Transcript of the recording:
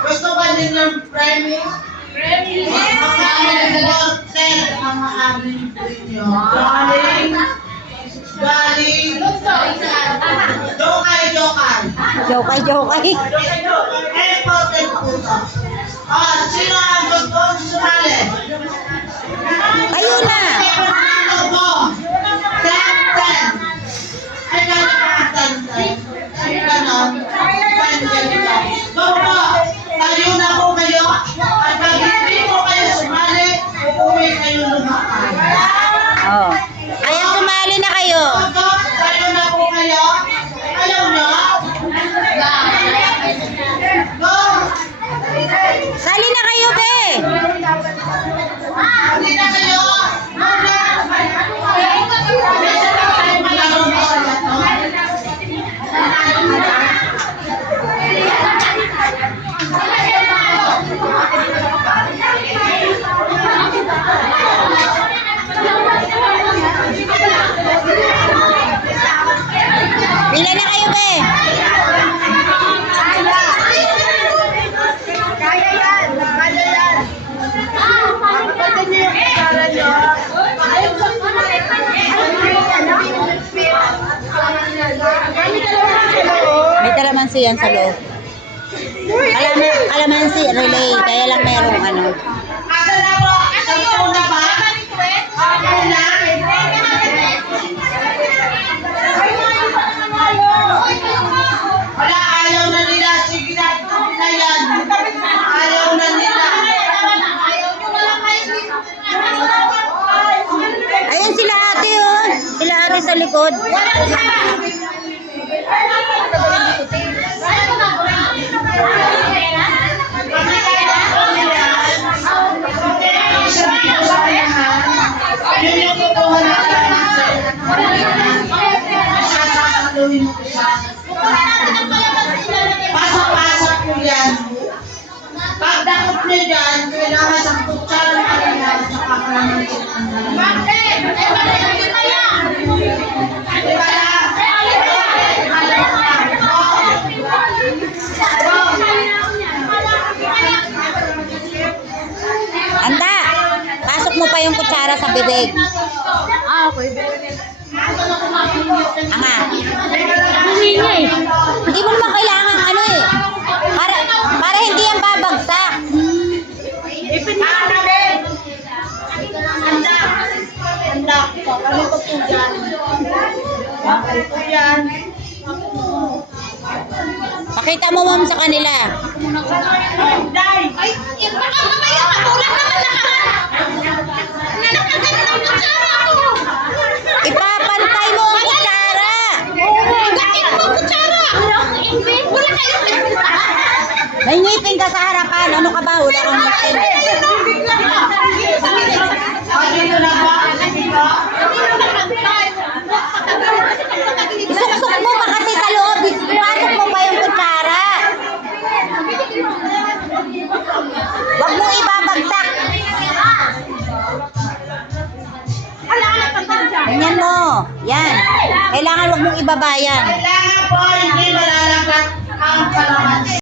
Gusto ba din ng premium? Magkano ang aming premium? Galing. Jokay. Jokay. Exported po ito. Sino ang gusto sumali? Kayo na. Ay, ganon. Go po. Tayo na po kayo. At pag hindi po kayo sumali, uuwi kayo lumakad. Oh. Kaya sumali na kayo. Go, tayo na po kayo. Ayaw nyo? Go. Sali na kayo, be. Hindi na kayo. Pila na kayo, be. Kaya yan. Pagpagin niyo yung kasara niyo. May kalamansi yan sa loob. Kalamansi, relay. Kaya lang merong ano. Asa na po? Sampo na ba? Ako na. Wala, ayaw na nila. Sige na, ituloy na yan. Ayaw na nila. Ayun sila ate, oh. Sila ate sa likod. Yun yung kukuha na sasaluhin mo siya. Pasok-pasok po yan. Pag dakot niyo dyan, kailangan sa kutsara ng kanila at saka kalamansi ang dalawa. Di ba lang? Anda, pasok mo pa yung kutsara sa bibig. Anga. Hindi mo naman kailangan ano eh. Para hindi yan babagsak. Kami ko po dyan. Kami po yan. Pakita mo ma'am sa kanila. Day! Baka mamaya matulad naman na nakaganda ng kutsara ko. Ipapantay mo ang kutsara. Gatin mo kutsara. Wala kayong May ngipin ka sa harapan. Ano ka ba? Wala kang ngipin. Dito na ba? Dito? Isuksok mo pa kasi sa loob. Pasok mo pa yung kutsara. Huwag mong ibabagsak. Ganyan mo. Yan. Kailangan huwag mong ibabayan. Kailangan po hindi malalagak ang kalamansi.